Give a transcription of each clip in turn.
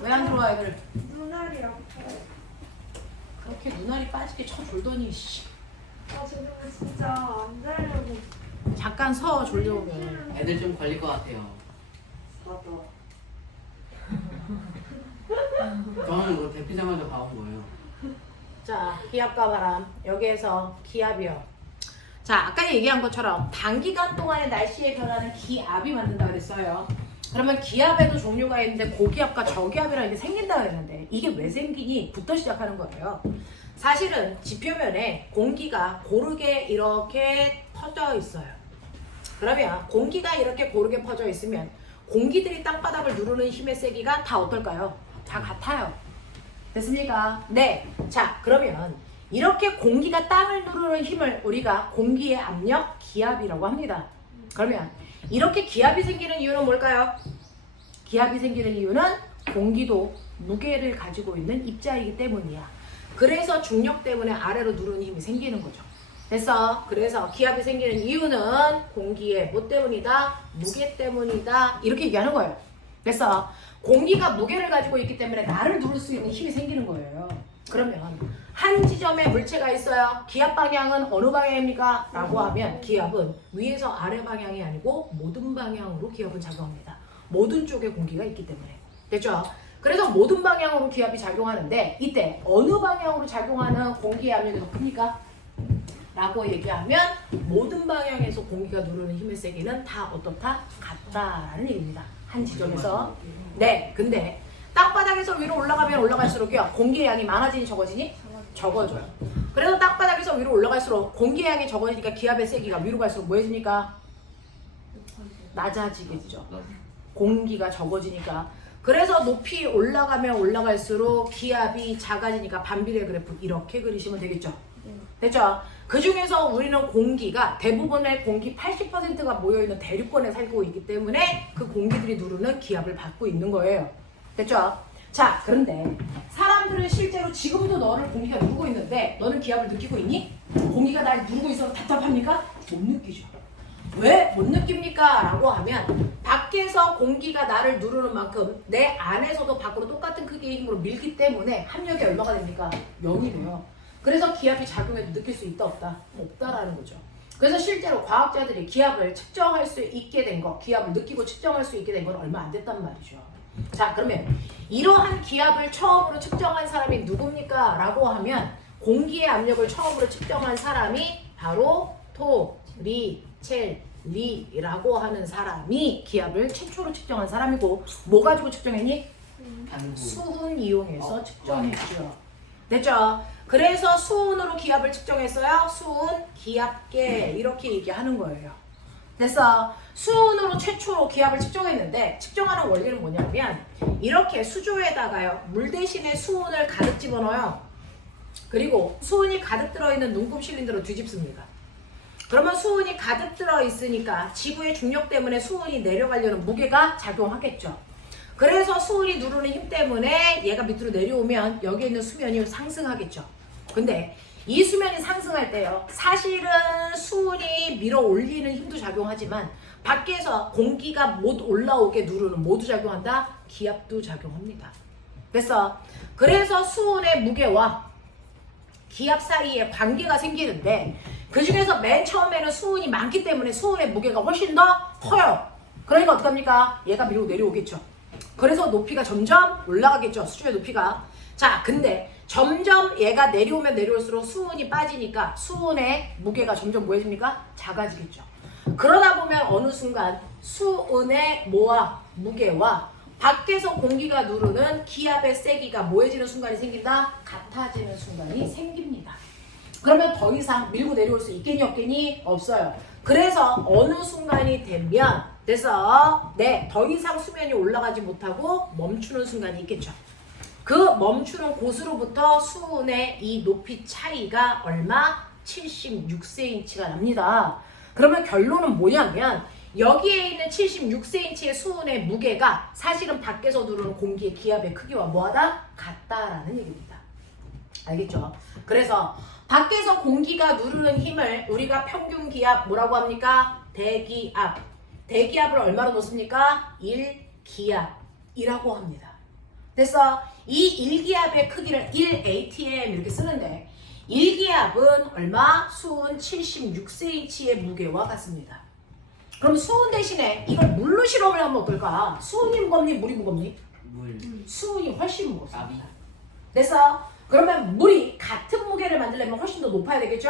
왜 안 들어와 애들? 눈알이 아파요. 그렇게 눈알이 빠지게 쳐졸더니 씨. 아, 저는 진짜 안 자려고. 잠깐 서 졸려오면. 애들 좀 걸릴 것 같아요. 사도. 저는 이거 대피자마자 봐온 거예요. 자, 기압과 바람. 여기에서 기압이요. 자, 아까 얘기한 것처럼 단기간 동안의 날씨의 변화는 기압이 만든다 그랬어요. 그러면 기압에도 종류가 있는데 고기압과 저기압이라는 게 생긴다 그랬는데 이게 왜 생기니?부터 시작하는 거예요. 사실은 지표면에 공기가 고르게 이렇게 퍼져 있어요. 그러면 공기가 이렇게 고르게 퍼져 있으면 공기들이 땅바닥을 누르는 힘의 세기가 다 어떨까요? 다 같아요. 됐습니까? 네. 자, 그러면 이렇게 공기가 땅을 누르는 힘을 우리가 공기의 압력, 기압이라고 합니다. 그러면 이렇게 기압이 생기는 이유는 뭘까요? 기압이 생기는 이유는 공기도 무게를 가지고 있는 입자이기 때문이야. 그래서 중력 때문에 아래로 누르는 힘이 생기는 거죠. 됐어? 그래서 기압이 생기는 이유는 공기의 뭐 때문이다? 무게 때문이다. 이렇게 얘기하는 거예요. 됐어? 공기가 무게를 가지고 있기 때문에 나를 누를 수 있는 힘이 생기는 거예요. 그러면 한 지점에 물체가 있어요. 기압 방향은 어느 방향입니까? 라고 하면 기압은 위에서 아래 방향이 아니고 모든 방향으로 기압은 작용합니다. 모든 쪽에 공기가 있기 때문에. 됐죠? 그래서 모든 방향으로 기압이 작용하는데 이때 어느 방향으로 작용하는 공기의 압력이 더 큽니까? 라고 얘기하면 모든 방향에서 공기가 누르는 힘의 세기는 다 어떻다? 같다라는 얘기입니다. 한 지점에서. 네, 근데 땅바닥에서 위로 올라가면 올라갈수록요 공기의 양이 많아지니 적어지니? 적어져요. 그래서 땅바닥에서 위로 올라갈수록 공기의 양이 적어지니까 기압의 세기가 위로 갈수록 뭐해지니까? 낮아지겠죠. 공기가 적어지니까. 그래서 높이 올라가면 올라갈수록 기압이 작아지니까 반비례 그래프 이렇게 그리시면 되겠죠. 됐죠? 그 중에서 우리는 공기가 대부분의 공기 80%가 모여있는 대륙권에 살고 있기 때문에 그 공기들이 누르는 기압을 받고 있는 거예요. 됐죠? 자, 그런데 사람들은 실제로 지금도 너를 공기가 누르고 있는데 너는 기압을 느끼고 있니? 공기가 날 누르고 있어서 답답합니까? 못 느끼죠. 왜 못 느낍니까? 라고 하면 밖에서 공기가 나를 누르는 만큼 내 안에서도 밖으로 똑같은 크기의 힘으로 밀기 때문에 합력이 얼마가 됩니까? 0이 돼요. 그래서 기압이 작용해도 느낄 수 있다 없다? 없다라는 거죠. 그래서 실제로 과학자들이 기압을 측정할 수 있게 된 거, 기압을 느끼고 측정할 수 있게 된 건 얼마 안 됐단 말이죠. 자, 그러면 이러한 기압을 처음으로 측정한 사람이 누굽니까? 라고 하면 공기의 압력을 처음으로 측정한 사람이 바로 토리첼리라고 하는 사람이 기압을 최초로 측정한 사람이고 뭐 가지고 측정했니? 수은 이용해서 측정했죠. 됐죠? 그래서 수은으로 기압을 측정했어요. 수은, 기압계 이렇게 얘기하는 거예요. 됐어? 수은으로 최초로 기압을 측정했는데 측정하는 원리는 뭐냐면 이렇게 수조에다가요 물 대신에 수은을 가득 집어넣어요. 그리고 수은이 가득 들어있는 눈금 실린더로 뒤집습니다. 그러면 수은이 가득 들어있으니까 지구의 중력 때문에 수은이 내려가려는 무게가 작용하겠죠. 그래서 수은이 누르는 힘 때문에 얘가 밑으로 내려오면 여기에 있는 수면이 상승하겠죠. 근데 이 수면이 상승할 때요 사실은 수은이 밀어 올리는 힘도 작용하지만 밖에서 공기가 못 올라오게 누르는 뭐도 작용한다? 기압도 작용합니다. 됐어? 그래서 수은의 무게와 기압 사이에 관계가 생기는데 그 중에서 맨 처음에는 수은이 많기 때문에 수은의 무게가 훨씬 더 커요. 그러니까 어떡합니까? 얘가 밀고 내려오겠죠. 그래서 높이가 점점 올라가겠죠. 수조의 높이가. 자, 근데 점점 얘가 내려오면 내려올수록 수은이 빠지니까 수은의 무게가 점점 뭐해집니까? 작아지겠죠. 그러다 보면 어느 순간 수은의 뭐와 무게와 밖에서 공기가 누르는 기압의 세기가 뭐해지는 순간이 생긴다? 같아지는 순간이 생깁니다. 그러면 더 이상 밀고 내려올 수 있겠니 없겠니? 없어요. 그래서 어느 순간이 되면 그래서 네, 더 이상 수면이 올라가지 못하고 멈추는 순간이 있겠죠. 그 멈추는 곳으로부터 수은의 이 높이 차이가 얼마? 76cm가 납니다. 그러면 결론은 뭐냐면 여기에 있는 76cm의 수은의 무게가 사실은 밖에서 누르는 공기의 기압의 크기와 뭐하다? 같다라는 얘기입니다. 알겠죠? 그래서 밖에서 공기가 누르는 힘을 우리가 평균 기압 뭐라고 합니까? 대기압. 대기압을 얼마로 놓습니까? 1기압이라고 합니다. 됐어? 이 1기압의 크기를 1atm 이렇게 쓰는데 1기압은 얼마? 수은 76cm의 무게와 같습니다. 그럼 수은 대신에 이걸 물로 실험을 하면 어떨까? 수은이 무겁니? 물이 무겁니? 물. 수은이 훨씬 무겁습니다. 나비. 됐어? 그러면 물이 같은 무게를 만들려면 훨씬 더 높아야 되겠죠?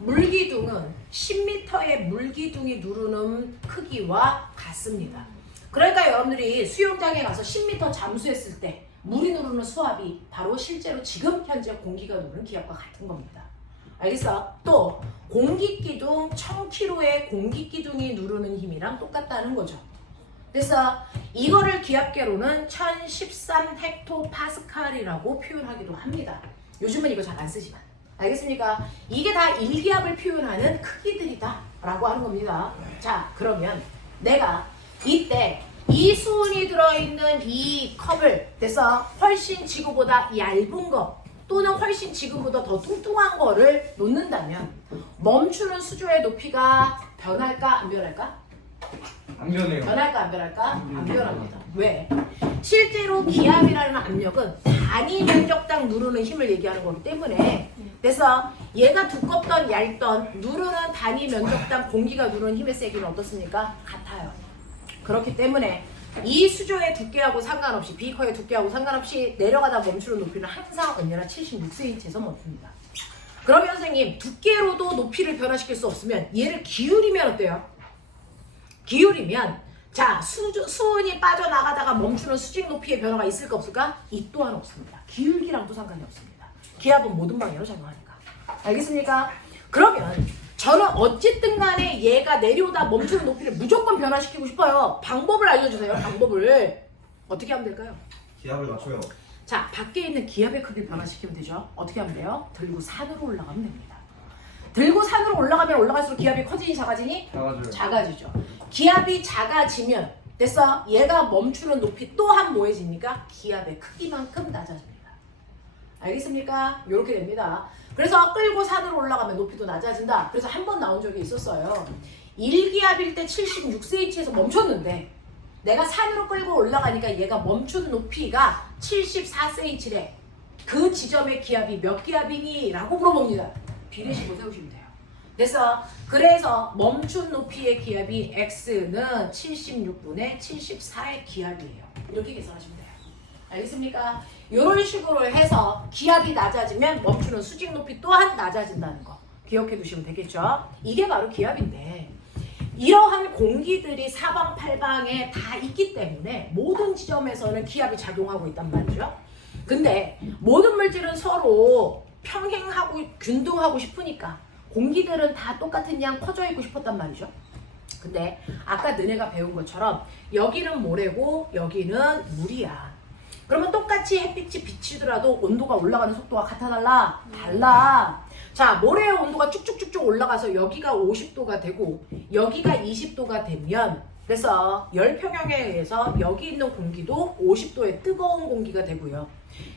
물기둥은 10m의 물기둥이 누르는 크기와 같습니다. 그러니까 여러분들이 수영장에 가서 10m 잠수했을 때 물이 누르는 수압이 바로 실제로 지금 현재 공기가 누르는 기압과 같은 겁니다. 알겠어? 또 공기기둥 1000kg의 공기기둥이 누르는 힘이랑 똑같다는 거죠. 그래서 이거를 기압계로는 1013 헥토파스칼이라고 표현하기도 합니다. 요즘은 이거 잘 안 쓰지만. 알겠습니까? 이게 다 1기압을 표현하는 크기들이다 라고 하는 겁니다. 자, 그러면 내가 이때 이 수은이 들어있는 이 컵을 돼서 훨씬 지구보다 얇은 거 또는 훨씬 지구보다 더 뚱뚱한 거를 놓는다면 멈추는 수조의 높이가 변할까 안 변할까? 안 변해요. 변할까 안 변할까? 안 변합니다. 왜? 실제로 기압이라는 압력은 단위 면적당 누르는 힘을 얘기하는 거기 때문에 그래서 얘가 두껍던 얇던 누르는 단위 면적당 공기가 누르는 힘의 세기는 어떻습니까? 같아요. 그렇기 때문에 이 수조의 두께하고 상관없이 비커의 두께하고 상관없이 내려가다 멈추는 높이는 항상 언제나 76cm에서 멈춥니다. 그러면 선생님 두께로도 높이를 변화시킬 수 없으면 얘를 기울이면 어때요? 기울이면 자 수은이 빠져나가다가 멈추는 수직 높이의 변화가 있을까 없을까? 이 또한 없습니다. 기울기랑도 상관이 없습니다. 기압은 모든 방향으로 작용하니까. 알겠습니까? 그러면 저는 어쨌든 간에 얘가 내려오다 멈추는 높이를 무조건 변화시키고 싶어요. 방법을 알려주세요. 방법을 어떻게 하면 될까요? 기압을 낮춰요. 자, 밖에 있는 기압의 크기를 변화시키면 되죠. 어떻게 하면 돼요? 들고 산으로 올라가면 됩니다. 들고 산으로 올라가면 올라갈수록 기압이 커지니 작아지니? 작아져요. 작아지죠. 기압이 작아지면 됐어? 얘가 멈추는 높이 또한 뭐해집니까? 기압의 크기만큼 낮아집니다. 알겠습니까? 이렇게 됩니다. 그래서 끌고 산으로 올라가면 높이도 낮아진다. 그래서 한 번 나온 적이 있었어요. 1기압일 때 76cm에서 멈췄는데 내가 산으로 끌고 올라가니까 얘가 멈춘 높이가 74cm래. 그 지점의 기압이 몇 기압이니? 라고 물어봅니다. 비례식으로 세우시면 돼요. 그래서 멈춘 높이의 기압이 x는 76분의 74의 기압이에요. 이렇게 계산하시면 돼요. 알겠습니까? 이런 식으로 해서 기압이 낮아지면 멈추는 수직 높이 또한 낮아진다는 거 기억해 두시면 되겠죠? 이게 바로 기압인데 이러한 공기들이 사방팔방에 다 있기 때문에 모든 지점에서는 기압이 작용하고 있단 말이죠. 근데 모든 물질은 서로 평행하고 균등하고 싶으니까 공기들은 다 똑같은 양 퍼져 있고 싶었단 말이죠. 근데 아까 너네가 배운 것처럼 여기는 모래고 여기는 물이야. 그러면 똑같이 햇빛이 비치더라도 온도가 올라가는 속도가 같아 달라? 달라. 자, 모래의 온도가 쭉쭉쭉쭉 올라가서 여기가 50도가 되고 여기가 20도가 되면 그래서 열평형에 의해서 여기 있는 공기도 50도의 뜨거운 공기가 되고요.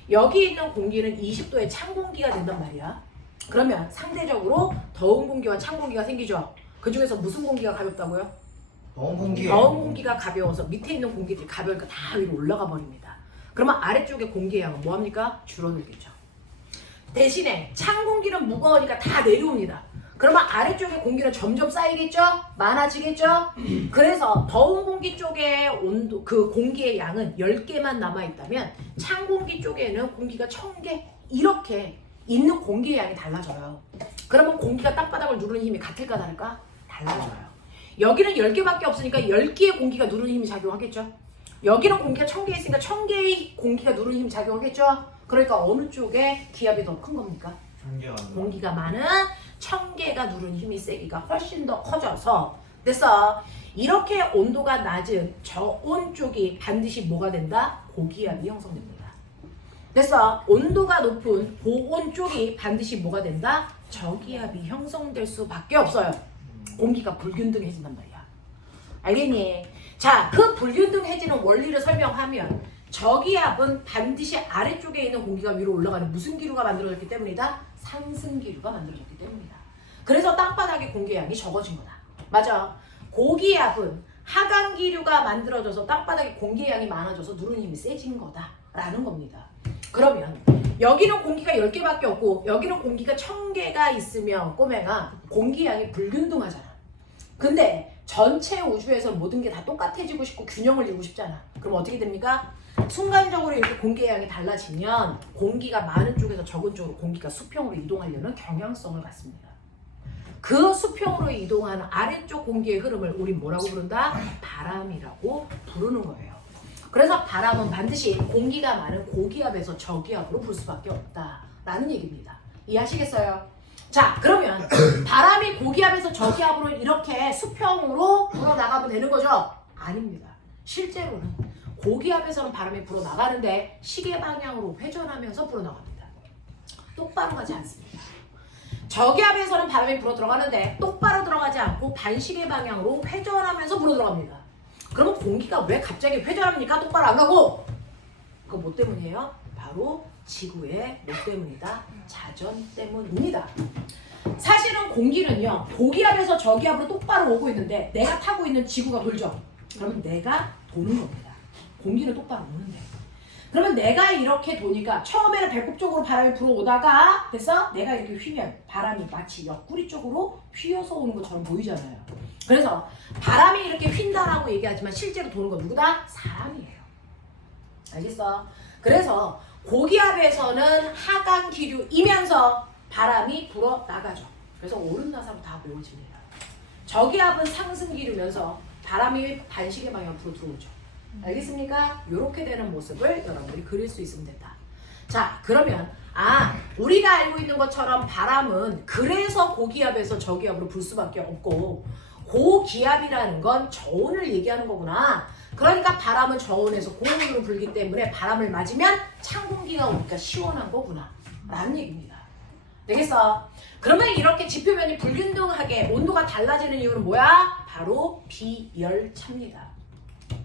여기 있는 공기는 20도의 찬 공기가 된단 말이야. 그러면 상대적으로 더운 공기와 찬 공기가 생기죠. 그 중에서 무슨 공기가 가볍다고요? 더운 공기. 더운 공기가 가벼워서 밑에 있는 공기들이 가벼우니까 다 위로 올라가 버립니다. 그러면 아래쪽에 공기의 양은 뭐합니까? 줄어들겠죠. 대신에 찬 공기는 무거우니까 다 내려옵니다. 그러면 아래쪽에 공기는 점점 쌓이겠죠? 많아지겠죠? 그래서 더운 공기 쪽에 온도, 그 공기의 양은 10개만 남아있다면 찬 공기 쪽에는 공기가 1000개 이렇게 있는 공기의 양이 달라져요. 그러면 공기가 땅바닥을 누르는 힘이 같을까 다를까? 달라져요. 여기는 10개밖에 없으니까 10개의 공기가 누르는 힘이 작용하겠죠? 여기는 공기가 1000개 있으니까 1000개의 공기가 누르는 힘이 작용하겠죠? 그러니까 어느 쪽에 기압이 더 큰 겁니까? 공기가 많은 1000개가 누르는 힘이 세기가 훨씬 더 커져서 그래서 이렇게 온도가 낮은 저온 쪽이 반드시 뭐가 된다? 고기압이 형성됩니다. 그래서 온도가 높은 고온 쪽이 반드시 뭐가 된다? 저기압이 형성될 수밖에 없어요. 공기가 불균등해진단 말이야. 알겠니? 자, 그 불균등해지는 원리를 설명하면 저기압은 반드시 아래쪽에 있는 공기가 위로 올라가는 무슨 기류가 만들어졌기 때문이다? 상승 기류가 만들어졌기 때문이다. 그래서 땅바닥의 공기의 양이 적어진 거다. 맞아. 고기압은 하강 기류가 만들어져서 땅바닥에 공기의 양이 많아져서 누르는 힘이 세진 거다 라는 겁니다. 그러면 여기는 공기가 10개밖에 없고 여기는 공기가 1000개가 있으면 꼬맹아 공기양이 불균등하잖아. 근데 전체 우주에서 모든 게 다 똑같아지고 싶고 균형을 이루고 싶잖아. 그럼 어떻게 됩니까? 순간적으로 이렇게 공기의 양이 달라지면 공기가 많은 쪽에서 적은 쪽으로 공기가 수평으로 이동하려는 경향성을 갖습니다. 그 수평으로 이동하는 아래쪽 공기의 흐름을 우린 뭐라고 부른다? 바람이라고 부르는 거예요. 그래서 바람은 반드시 공기가 많은 고기압에서 저기압으로 불 수밖에 없다라는 얘기입니다. 이해하시겠어요? 자, 그러면 바람이 고기압에서 저기압으로 이렇게 수평으로 불어나가면 되는 거죠? 아닙니다. 실제로는 고기압에서는 바람이 불어나가는데 시계 방향으로 회전하면서 불어나갑니다. 똑바로 가지 않습니다. 저기압에서는 바람이 불어 들어가는데 똑바로 들어가지 않고 반시계 방향으로 회전하면서 불어 들어갑니다. 그러면 공기가 왜 갑자기 회전합니까? 똑바로 안 가고? 그거 뭐 때문이에요? 바로 지구의 뭐 때문이다? 자전 때문입니다. 사실은 공기는요, 고기압에서 저기압으로 똑바로 오고 있는데 내가 타고 있는 지구가 돌죠? 그러면 내가 도는 겁니다. 공기는 똑바로 오는데. 그러면 내가 이렇게 도니까 처음에는 배꼽 쪽으로 바람이 불어오다가 됐어? 내가 이렇게 휘면 바람이 마치 옆구리 쪽으로 휘어서 오는 것처럼 보이잖아요. 그래서 바람이 이렇게 휜다라고 얘기하지만 실제로 도는 건 누구다? 사람이에요. 알겠어? 그래서 고기압에서는 하강 기류이면서 바람이 불어 나가죠. 그래서 오름나사로 다 모여집니다. 저기압은 상승 기류면서 바람이 반시계 방향 불어 들어오죠. 알겠습니까? 이렇게 되는 모습을 여러분들이 그릴 수 있으면 된다. 자, 그러면 우리가 알고 있는 것처럼 바람은 그래서 고기압에서 저기압으로 불 수밖에 없고 고기압이라는 건 저온을 얘기하는 거구나. 그러니까 바람은 저온에서 고온으로 불기 때문에 바람을 맞으면 찬 공기가 오니까 시원한 거구나 라는 얘기입니다. 되겠어? 그러면 이렇게 지표면이 불균등하게 온도가 달라지는 이유는 뭐야? 바로 비열차입니다.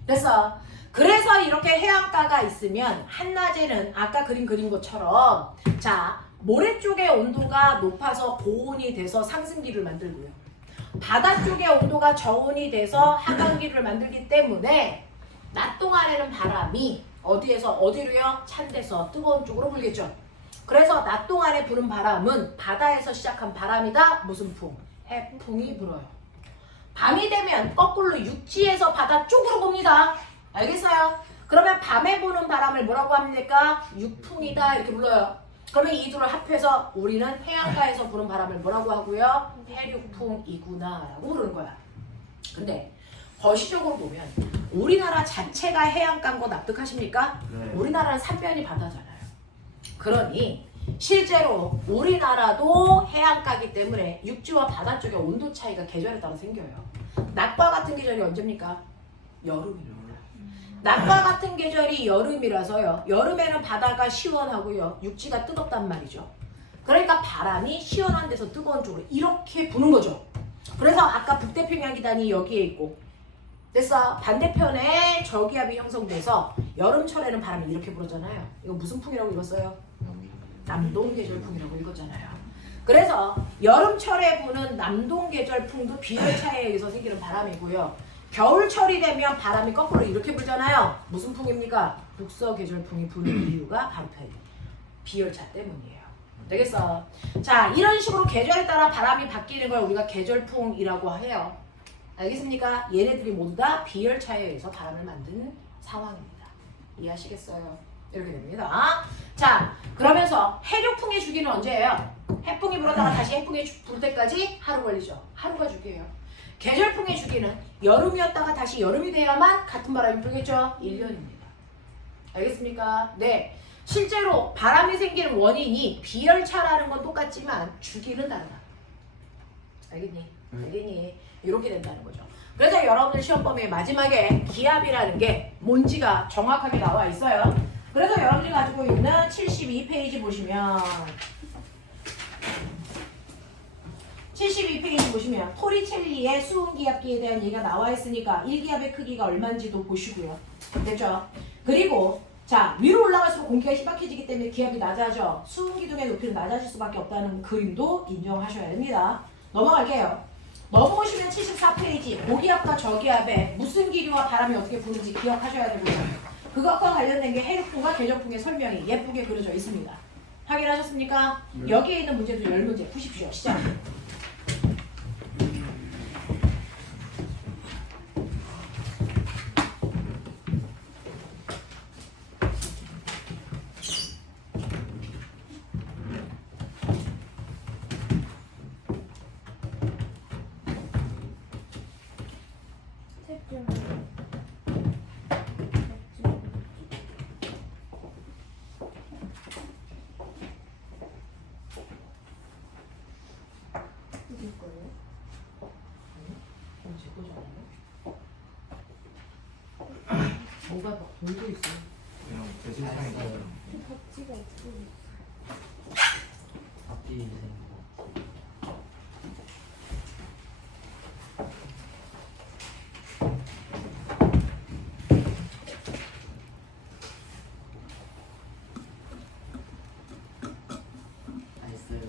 됐어? 그래서 이렇게 해안가가 있으면 한낮에는 아까 그린 것처럼 자, 모래 쪽의 온도가 높아서 고온이 돼서 상승기를 만들고요. 바다 쪽의 온도가 저온이 돼서 하강기를 만들기 때문에 낮 동안에는 바람이 어디로요? 찬 데서 뜨거운 쪽으로 불겠죠. 그래서 낮 동안에 부는 바람은 바다에서 시작한 바람이다. 무슨 풍? 해풍이 불어요. 밤이 되면 거꾸로 육지에서 바다 쪽으로 봅니다. 알겠어요? 그러면 밤에 부는 바람을 뭐라고 합니까? 육풍이다 이렇게 불러요. 그러면 이 둘을 합해서 우리는 해안가에서 부는 바람을 뭐라고 하고요? 해륙풍이구나 라고 부르는 거야. 근데 거시적으로 보면 우리나라 자체가 해안가인 거 납득하십니까? 네. 우리나라는 삼면이 바다잖아요. 그러니 실제로 우리나라도 해안가이기 때문에 육지와 바다 쪽의 온도 차이가 계절에 따라 생겨요. 낮과 같은 계절이 언제입니까? 여름이에요. 낮과 같은 계절이 여름이라서요. 여름에는 바다가 시원하고요. 육지가 뜨겁단 말이죠. 그러니까 바람이 시원한 데서 뜨거운 쪽으로 이렇게 부는 거죠. 그래서 아까 북태평양 기단이 여기에 있고 됐어? 반대편에 저기압이 형성돼서 여름철에는 바람이 이렇게 불었잖아요. 이거 무슨 풍이라고 읽었어요? 남동계절풍이라고 읽었잖아요. 그래서 여름철에 부는 남동계절풍도 비열차에 의해서 생기는 바람이고요. 겨울철이 되면 바람이 거꾸로 이렇게 불잖아요. 무슨 풍입니까? 북서계절풍이 부는 이유가 바로 비열차 때문이에요. 되겠어? 자, 이런 식으로 계절에 따라 바람이 바뀌는 걸 우리가 계절풍이라고 해요. 알겠습니까? 얘네들이 모두 다 비열차에 의해서 바람을 만드는 상황입니다. 이해하시겠어요? 이렇게 됩니다. 자, 그러면서 해륙풍의 주기는 언제예요? 해풍이 불어다가 다시 해풍이 불 때까지 하루 걸리죠. 하루가 주기예요. 계절풍의 주기는 여름이었다가 다시 여름이 돼야만 같은 바람이 불겠죠? 1년입니다. 알겠습니까? 네. 실제로 바람이 생기는 원인이 비열차라는 건 똑같지만 주기는 다르다. 알겠니? 알겠니? 이렇게 된다는 거죠. 그래서 여러분들 시험 범위의 마지막에 기압이라는 게 뭔지가 정확하게 나와 있어요. 그래서 여러분들이 가지고 있는 72페이지 보시면 72페이지 보시면 토리첼리의 수은기압기에 대한 얘기가 나와 있으니까 1기압의 크기가 얼마인지도 보시고요. 됐죠? 그리고 자, 위로 올라갈수록 공기가 희박해지기 때문에 기압이 낮아져 수은기둥의 높이는 낮아질 수밖에 없다는 그림도 인정하셔야 됩니다. 넘어갈게요. 넘어오시면 74페이지 고기압과 저기압에 무슨 기류와 바람이 어떻게 부는지 기억하셔야 되고요. 그것과 관련된 게 해력풍과 궤적풍의 설명이 예쁘게 그려져 있습니다. 확인하셨습니까? 여기에 있는 문제도 10문제 푸십시오. 시작. 책좀 이길 거예요? 뭐가 막 돌고 있어. 그냥 제 세상에 있어요. 박지가 있고. 앞뒤 인생. 다 했어요.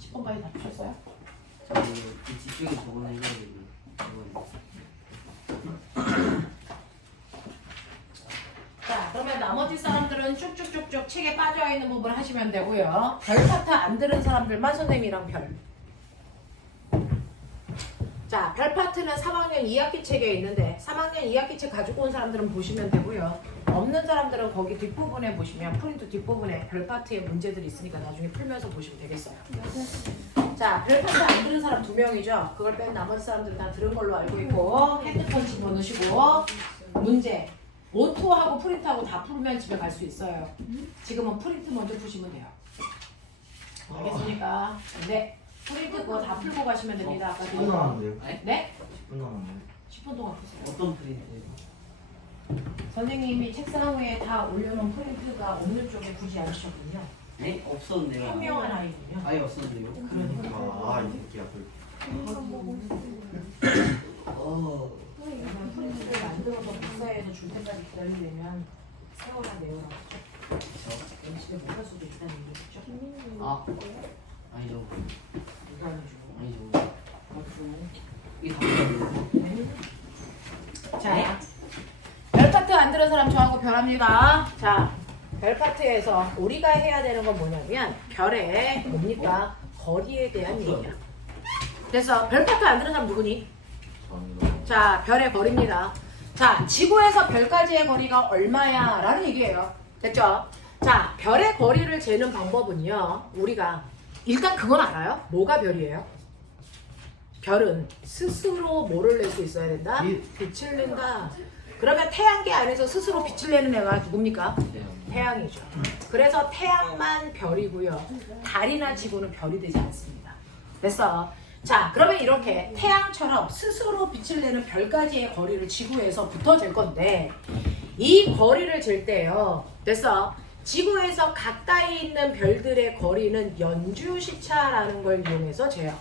10번까지 다 푸셨어요? 저희 이 집중이 저번에 해가지고 저번에. 자, 그러면 나머지 사람들은 쭉쭉쭉쭉 책에 빠져있는 부분 하시면 되고요. 별 파트 안 들은 사람들만 선생님이랑 별. 자, 별 파트는 3학년 2학기 책에 있는데 3학년 2학기 책 가지고 온 사람들은 보시면 되고요. 없는 사람들은 거기 뒷부분에 보시면 프린트 뒷부분에 별 파트의 문제들이 있으니까 나중에 풀면서 보시면 되겠어요. 자, 별 파트 안 들은 사람 2명이죠. 그걸 뺀 나머지 사람들은 다 들은 걸로 알고 있고 핸드폰 집어넣으시고 문제 오토하고 프린트하고 다 풀면 집에 갈 수 있어요. 지금은 프린트 먼저 푸시면 돼요. 알겠습니까? 네. 프린트 그거 다 풀고 가시면 됩니다. 아까 10분 남았는데요? 네? 10분 남았는데. 10분 동안 푸세요. 어떤 프린트예요? 선생님이 책상 위에 다 올려놓은 프린트가 없는 쪽에 굳이 않으셨군요. 네? 없었는데요. 현명한 아이군요. 아예 없었는데요. 그러니까. 이 새끼야. 그러면 프린트를 만들어서 복사해서 줄 때까지 기다리려면 세워라 내워라. 집에 못 갈 수도 있다는 얘기죠. 아 아니죠. 누가 아니죠? 아니죠. 이게 다 풀렸네요. 자, 별 파트 안 들은 사람 저하고 별합니다. 자, 별 파트에서 우리가 해야 되는 건 뭐냐면 별의 뭡니까? 거리에 대한 얘기야. 그래서 별 파트 안 들은 사람 누구니? 자, 별의 거리입니다. 자, 지구에서 별까지의 거리가 얼마야? 라는 얘기예요. 됐죠? 자, 별의 거리를 재는 방법은요. 우리가 일단 그건 알아요? 뭐가 별이에요? 별은 스스로 뭐를 낼 수 있어야 된다? 빛을 낸다. 그러면 태양계 안에서 스스로 빛을 내는 애가 누굽니까? 태양이죠. 그래서 태양만 별이고요. 달이나 지구는 별이 되지 않습니다. 됐어? 자, 그러면 이렇게 태양처럼 스스로 빛을 내는 별까지의 거리를 지구에서부터 잴 건데 이 거리를 잴 때요. 됐어? 지구에서 가까이 있는 별들의 거리는 연주시차라는 걸 이용해서 재요.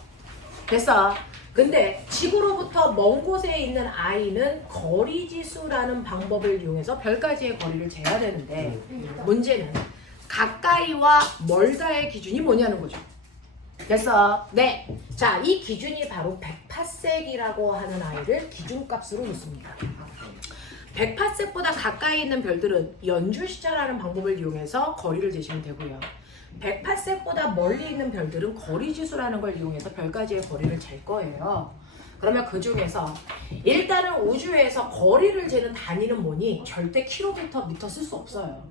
됐어? 근데 지구로부터 먼 곳에 있는 아이는 거리지수라는 방법을 이용해서 별까지의 거리를 재야 되는데 문제는 가까이와 멀다의 기준이 뭐냐는 거죠. 됐어? 네. 자, 이 기준이 바로 100파섹이라고 하는 아이를 기준값으로 놓습니다. 100파섹보다 가까이 있는 별들은 연주시차라는 방법을 이용해서 거리를 재시면 되고요. 100파섹보다 멀리 있는 별들은 거리지수라는 걸 이용해서 별까지의 거리를 잴 거예요. 그러면 그 중에서 일단은 우주에서 거리를 재는 단위는 뭐니? 절대 킬로미터, 미터 쓸 수 없어요.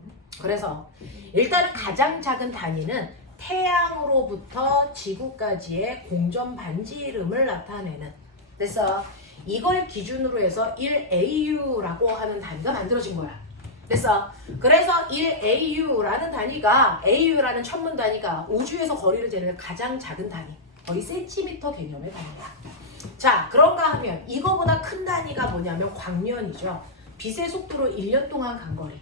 그래서 일단은 가장 작은 단위는 태양으로부터 지구까지의 공전 반지 이름을 나타내는 됐어? 이걸 기준으로 해서 1AU라고 하는 단위가 만들어진 거야. 됐어? 그래서 1AU라는 단위가 AU라는 천문 단위가 우주에서 거리를 재는 가장 작은 단위 거의 센티미터 개념의 단위야. 자, 그런가 하면 이거보다 큰 단위가 뭐냐면 광년이죠. 빛의 속도로 1년 동안 간 거리.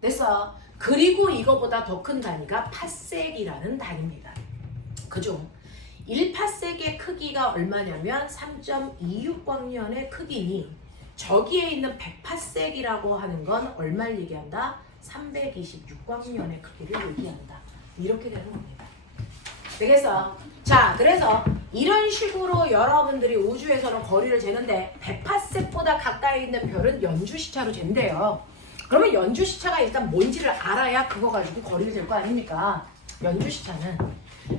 됐어? 그리고 이거보다 더 큰 단위가 파섹이라는 단위입니다. 그중 1파섹의 크기가 얼마냐면 3.26광년의 크기니 저기에 있는 100파섹이라고 하는 건 얼마를 얘기한다? 326광년의 크기를 얘기한다. 이렇게 되는 겁니다. 되겠어? 자, 그래서 이런 식으로 여러분들이 우주에서는 거리를 재는데 108셉보다 가까이 있는 별은 연주시차로 잰대요. 그러면 연주시차가 일단 뭔지를 알아야 그거 가지고 거리를 잴 거 아닙니까? 연주시차는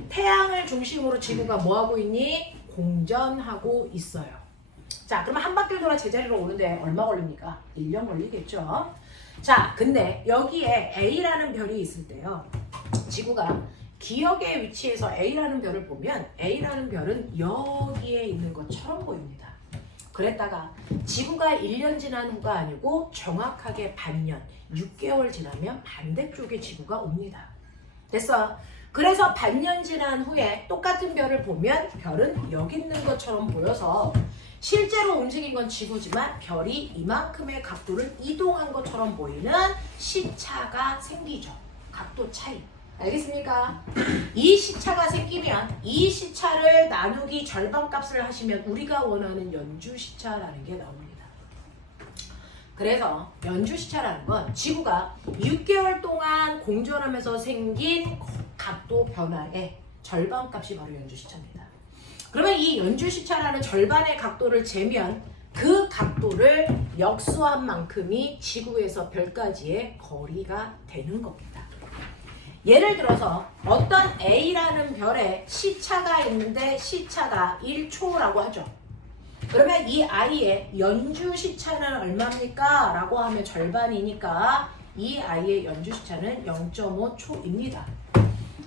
태양을 중심으로 지구가 뭐하고 있니? 공전하고 있어요. 자, 그러면 한 바퀴를 돌아 제자리로 오는데 얼마 걸립니까? 1년 걸리겠죠? 자, 근데 여기에 A라는 별이 있을 때요. 지구가 기역의 위치에서 A라는 별을 보면 A라는 별은 여기에 있는 것처럼 보입니다. 그랬다가 지구가 1년 지난 후가 아니고 정확하게 반년, 6개월 지나면 반대쪽에 지구가 옵니다. 됐어? 그래서 반년 지난 후에 똑같은 별을 보면 별은 여기 있는 것처럼 보여서 실제로 움직인 건 지구지만 별이 이만큼의 각도를 이동한 것처럼 보이는 시차가 생기죠. 각도 차이. 알겠습니까? 이 시차가 생기면 이 시차를 나누기 절반값을 하시면 우리가 원하는 연주시차라는 게 나옵니다. 그래서 연주시차라는 건 지구가 6개월 동안 공전하면서 생긴 각도 변화의 절반값이 바로 연주시차입니다. 그러면 이 연주시차라는 절반의 각도를 재면 그 각도를 역수한 만큼이 지구에서 별까지의 거리가 되는 겁니다. 예를 들어서 어떤 A라는 별에 시차가 있는데 시차가 1초라고 하죠. 그러면 이 I의 연주시차는 얼마입니까? 라고 하면 절반이니까 이 I의 연주시차는 0.5초입니다.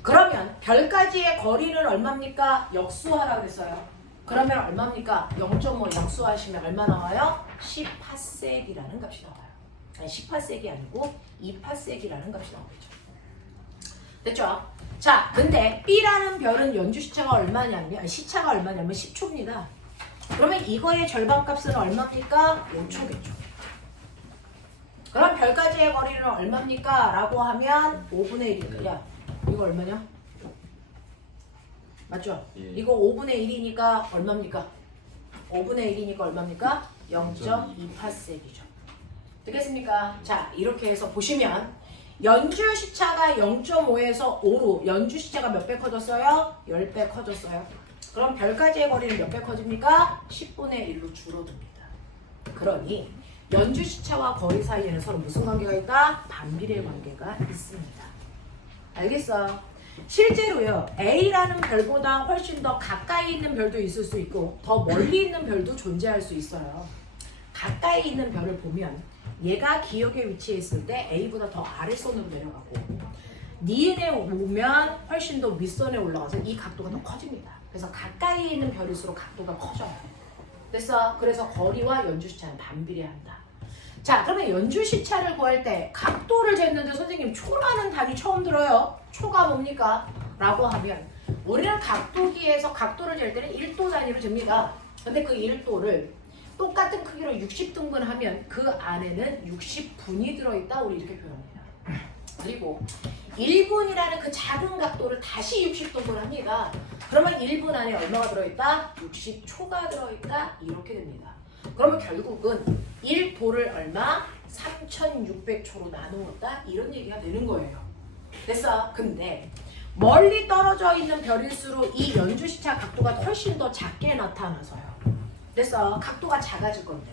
그러면 별까지의 거리는 얼마입니까? 역수하라고 했어요. 그러면 얼마입니까? 0.5 역수하시면 얼마 나와요? 18세기라는 값이 나와요. 아니 18세기 아니고 2파세기라는 값이 나오겠죠. 됐죠? 자, 근데 B라는 별은 연주시차가 얼마냐면 시차가 얼마냐면 10초입니다. 그러면 이거의 절반값은 얼마입니까? 5초겠죠. 그럼 별까지의 거리는 얼마입니까? 라고 하면 5분의 1이니까 야, 이거 얼마냐? 맞죠? 예. 이거 5분의 1이니까 얼마입니까? 5분의 1이니까 얼마입니까? 0.2파세기죠. 되겠습니까? 자, 이렇게 해서 보시면 연주시차가 0.5에서 5로 연주시차가 몇 배 커졌어요? 10배 커졌어요. 그럼 별까지의 거리는 몇 배 커집니까? 10분의 1로 줄어듭니다. 그러니 연주시차와 거리 사이에는 서로 무슨 관계가 있다? 반비례 관계가 있습니다. 알겠어? 실제로요, A라는 별보다 훨씬 더 가까이 있는 별도 있을 수 있고 더 멀리 있는 별도 존재할 수 있어요. 가까이 있는 별을 보면 얘가 기역에 위치해 있을 때 A보다 더 아래선으로 내려가고 니은에 오면 훨씬 더 윗선에 올라가서 이 각도가 더 커집니다. 그래서 가까이 있는 별일수록 각도가 커져요. 됐어? 그래서 거리와 연주시차는 반비례한다. 자, 그러면 연주시차를 구할 때 각도를 쟀는데 선생님 초라는 단위 처음 들어요. 초가 뭡니까? 라고 하면 우리는 각도기에서 각도를 잴 때는 1도 단위로 잽니다. 근데 그 1도를 똑같은 크기로 60등분 하면 그 안에는 60분이 들어있다. 우리 이렇게 표현합니다. 그리고 1분이라는 그 작은 각도를 다시 60등분 합니다. 그러면 1분 안에 얼마가 들어있다? 60초가 들어있다. 이렇게 됩니다. 그러면 결국은 1도를 얼마? 3600초로 나누었다. 이런 얘기가 되는 거예요. 됐어? 근데 멀리 떨어져 있는 별일수록 이 연주시차 각도가 훨씬 더 작게 나타나서요. 그래서 각도가 작아질 건데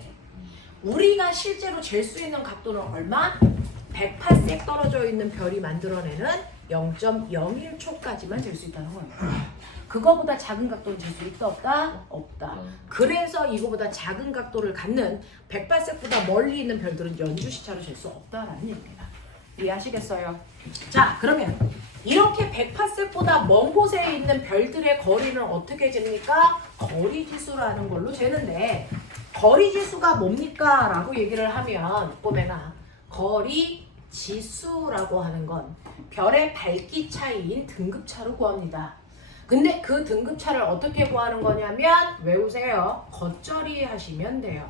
우리가 실제로 잴 수 있는 각도는 얼마? 108색 떨어져 있는 별이 만들어내는 0.01초까지만 잴 수 있다는 거예요. 그거보다 작은 각도는 잴 수 있다 없다? 없다. 그래서 이거보다 작은 각도를 갖는 108색보다 멀리 있는 별들은 연주시차로 잴 수 없다라는 얘기입니다. 이해하시겠어요? 자, 그러면 이렇게 108색보다 먼 곳에 있는 별들의 거리는 어떻게 잽니까? 거리지수라는 걸로 재는데 거리지수가 뭡니까? 라고 얘기를 하면 꼬매가 거리지수라고 하는 건 별의 밝기 차이인 등급차로 구합니다. 근데 그 등급차를 어떻게 구하는 거냐면 외우세요. 겉절이 하시면 돼요.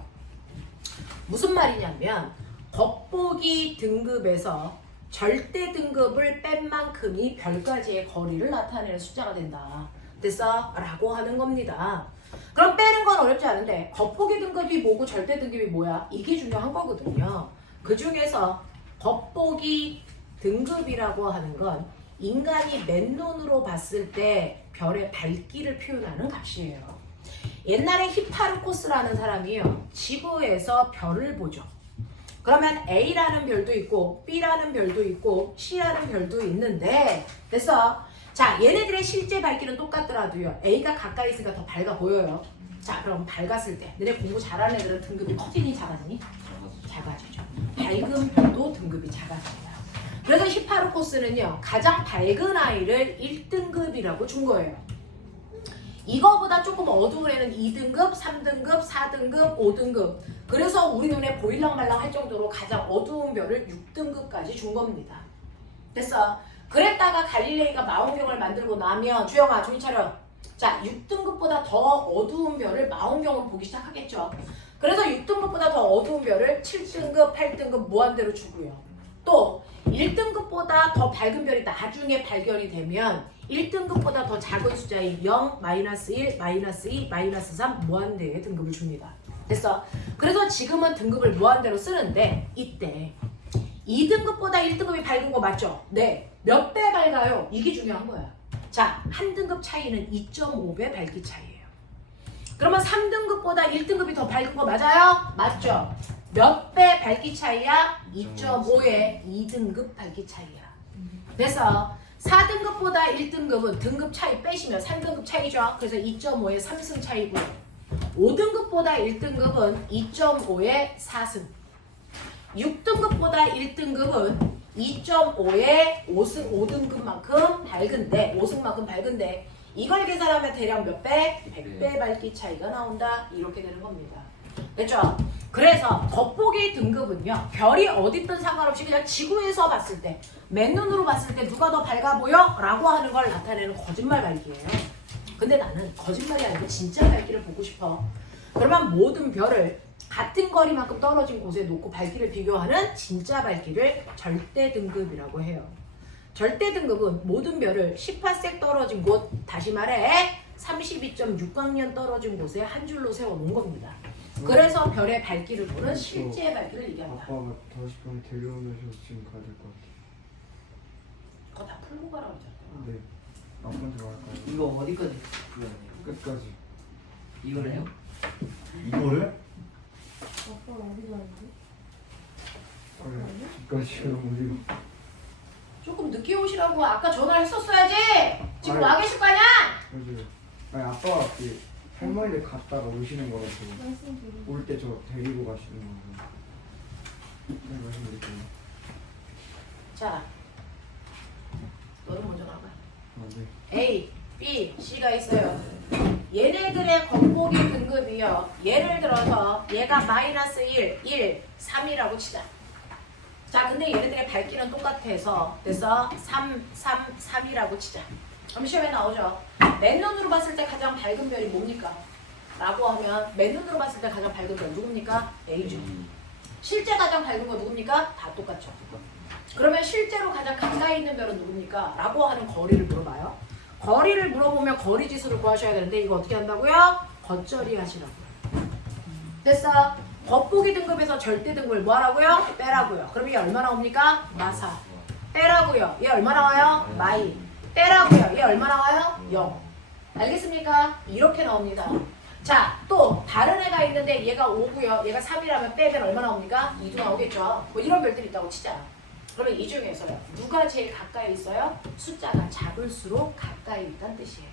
무슨 말이냐면 겉보기 등급에서 절대 등급을 뺀 만큼이 별까지의 거리를 나타내는 숫자가 된다. 됐어? 라고 하는 겁니다. 그럼 빼는 건 어렵지 않은데 겉보기 등급이 뭐고 절대 등급이 뭐야? 이게 중요한 거거든요. 그 중에서 겉보기 등급이라고 하는 건 인간이 맨눈으로 봤을 때 별의 밝기를 표현하는 값이에요. 옛날에 히파르코스라는 사람이요, 지구에서 별을 보죠. 그러면 A라는 별도 있고 B라는 별도 있고 C라는 별도 있는데, 됐어? 자, 얘네들의 실제 밝기는 똑같더라도요, A가 가까이 있으니까 더 밝아 보여요. 자, 그럼 밝았을 때 너네 공부 잘하는 애들은 등급이 커지니 작아지니? 작아지죠. 밝은 별도 등급이 작아집니다. 그래서 히파르코스는요, 가장 밝은 아이를 1등급이라고 준 거예요. 이거보다 조금 어두운 애는 2등급, 3등급, 4등급, 5등급. 그래서 우리 눈에 보일랑말랑 할 정도로 가장 어두운 별을 6등급까지 준 겁니다. 됐어? 그랬다가 갈릴레이가 망원경을 만들고 나면, 주영아, 정신 차려. 자, 6등급보다 더 어두운 별을 망원경으로 보기 시작하겠죠. 그래서 6등급보다 더 어두운 별을 7등급, 8등급 무한대로 주고요. 또 1등급보다 더 밝은 별이 나중에 발견이 되면 1등급보다 더 작은 숫자인 0, -1, -2, -3 무한대의 등급을 줍니다. 됐어? 그래서 지금은 등급을 무한대로 쓰는데, 이때 2등급보다 1등급이 밝은 거 맞죠? 네. 몇 배 밝아요? 이게 중요한 거야. 자, 한 등급 차이는 2.5배 밝기 차이예요. 그러면 3등급보다 1등급이 더 밝은 거 맞아요? 맞죠? 몇 배 밝기 차이야? 2.5의 2등급 밝기 차이야. 그래서 4등급보다 1등급은 등급 차이 빼시면 3등급 차이죠. 그래서 2.5의 3승 차이고요. 5등급보다 1등급은 2.5의 4승. 6등급보다 1등급은 2.5의 5등급만큼 밝은데, 5승만큼 밝은데, 이걸 계산하면 대략 몇 배? 100배 밝기 차이가 나온다. 이렇게 되는 겁니다. 됐죠? 그래서 겉보기 등급은요, 별이 어디 있든 상관없이 그냥 지구에서 봤을 때, 맨눈으로 봤을 때 누가 더 밝아 보여? 라고 하는 걸 나타내는 거짓말 밝기예요. 근데 나는 거짓말이 아니고 진짜 밝기를 보고 싶어. 그러면 모든 별을 같은 거리만큼 떨어진 곳에 놓고 밝기를 비교하는 진짜 밝기를 절대 등급이라고 해요. 절대 등급은 모든 별을 18색 떨어진 곳, 다시 말해 32.6광년 떨어진 곳에 한 줄로 세워 놓은 겁니다. 그래서 별의 밝기를 보는 실제 밝기를 얘기한다. 아빠가 다시 방 데려오면서 지금 가야 될 것 같아. 그거 다 풀고 가라고 했잖아. 네. 아빠한테 말할까요? 이거 어디까지 풀어야 돼요? 끝까지. 이거를요? 이거를? 아빠 어디 가는데? 네. 끝까지요. 우리. 조금 늦게 오시라고 아까 전화를 했었어야지. 지금 아니. 와 계실 거 아니야? 맞아요. 아니 아빠가 그 할머니를 갔다가 오시는 거라서 말씀드리고 올 때 저 데리고 가시는 거고. 네, 말씀드릴게요. 자, 너는 먼저 나가. 아, 네. A, B, C가 있어요. 얘네들의 겉보기 등급이요. 예를 들어서 얘가 -1, 1, 3이라고 치자. 자, 근데 얘네들의 밝기는 똑같아서 됐어? 3, 3, 3이라고 치자. 그럼 시험에 나오죠. 맨눈으로 봤을 때 가장 밝은 별이 뭡니까? 라고 하면 맨눈으로 봤을 때 가장 밝은 별 누굽니까? A죠. 실제 가장 밝은 거 누굽니까? 다 똑같죠. 그러면 실제로 가장 가까이 있는 별은 누굽니까? 라고 하는 거리를 물어봐요. 거리를 물어보면 거리 지수를 구하셔야 되는데 이거 어떻게 한다고요? 겉절이 하시라고요. 됐어? 겉보기 등급에서 절대 등급을 뭐 하라고요? 빼라고요. 그럼 이게 얼마 나옵니까? 마사. 빼라고요. 얘 얼마 나와요? 마이. 빼라고요. 얘 얼마 나와요? 0. 알겠습니까? 이렇게 나옵니다. 자, 또 다른 애가 있는데 얘가 5고요. 얘가 3이라면 빼면 얼마 나옵니까? 2도 나오겠죠. 뭐 이런 별들이 있다고 치자. 그러면 이 중에서요, 누가 제일 가까이 있어요? 숫자가 작을수록 가까이 있다는 뜻이에요.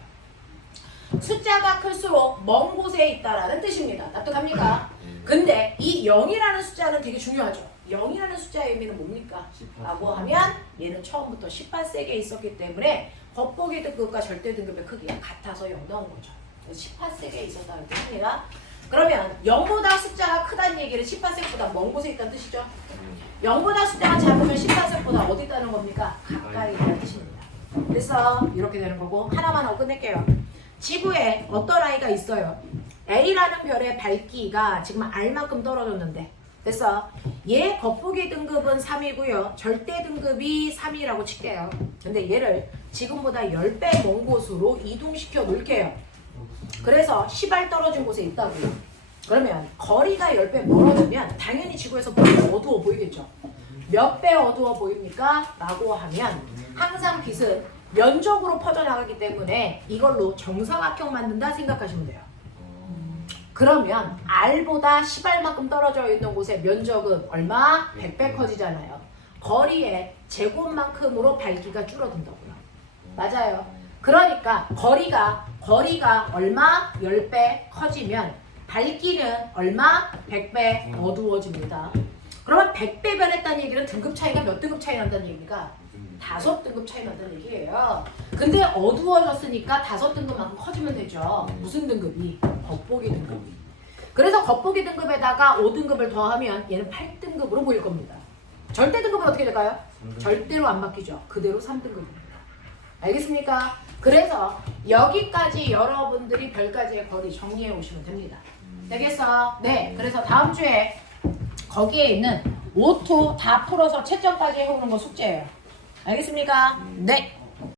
숫자가 클수록 먼 곳에 있다라는 뜻입니다. 납득합니까? 근데 이 0이라는 숫자는 되게 중요하죠. 0이라는 숫자의 의미는 뭡니까? 라고 하면 얘는 처음부터 18세기에 있었기 때문에 겉보기 등급과 절대 등급의 크기가 같아서 0 나온 거죠. 18세기에 있었다는 뜻입니다. 그러면 0보다 숫자가 크다는 얘기는 18세기보다 먼 곳에 있다는 뜻이죠. 0보다 숫자가 작으면 18세기보다 어디 있다는 겁니까? 가까이 있다는 뜻입니다. 그래서 이렇게 되는 거고, 하나만 하고 끝낼게요. 지구에 어떤 아이가 있어요. A라는 별의 밝기가 지금 R만큼 떨어졌는데, 됐어? 얘 겉보기 등급은 3이고요. 절대 등급이 3이라고 칠게요. 근데 얘를 지금보다 10배 먼 곳으로 이동시켜 놓을게요. 그래서 10알 떨어진 곳에 있다고요. 그러면 거리가 10배 멀어지면 당연히 지구에서 보면 어두워 보이겠죠. 몇 배 어두워 보입니까? 라고 하면 항상 빛은 면적으로 퍼져나가기 때문에 이걸로 정사각형 만든다 생각하시면 돼요. 그러면 R보다 10R만큼 떨어져 있는 곳의 면적은 얼마? 100배 커지잖아요. 거리의 제곱만큼으로 밝기가 줄어든다고요. 맞아요. 그러니까 거리가 얼마? 10배 커지면 밝기는 얼마? 100배 어두워집니다. 그러면 100배 변했다는 얘기는 등급 차이가 몇 등급 차이 난다는 얘기입니까? 5등급 차이 난다는 얘기예요. 근데 어두워졌으니까 5등급만큼 커지면 되죠. 무슨 등급이? 겉보기 등급. 그래서 겉보기 등급에다가 5등급을 더하면 얘는 8등급으로 보일 겁니다. 절대 등급은 어떻게 될까요? 절대로 안 바뀌죠. 그대로 3등급입니다. 알겠습니까? 그래서 여기까지 여러분들이 별까지의 거리 정리해 오시면 됩니다. 되겠어? 네. 그래서 다음 주에 거기에 있는 5, 2 다 풀어서 채점까지 해오는 거 숙제예요. 알겠습니까? 네.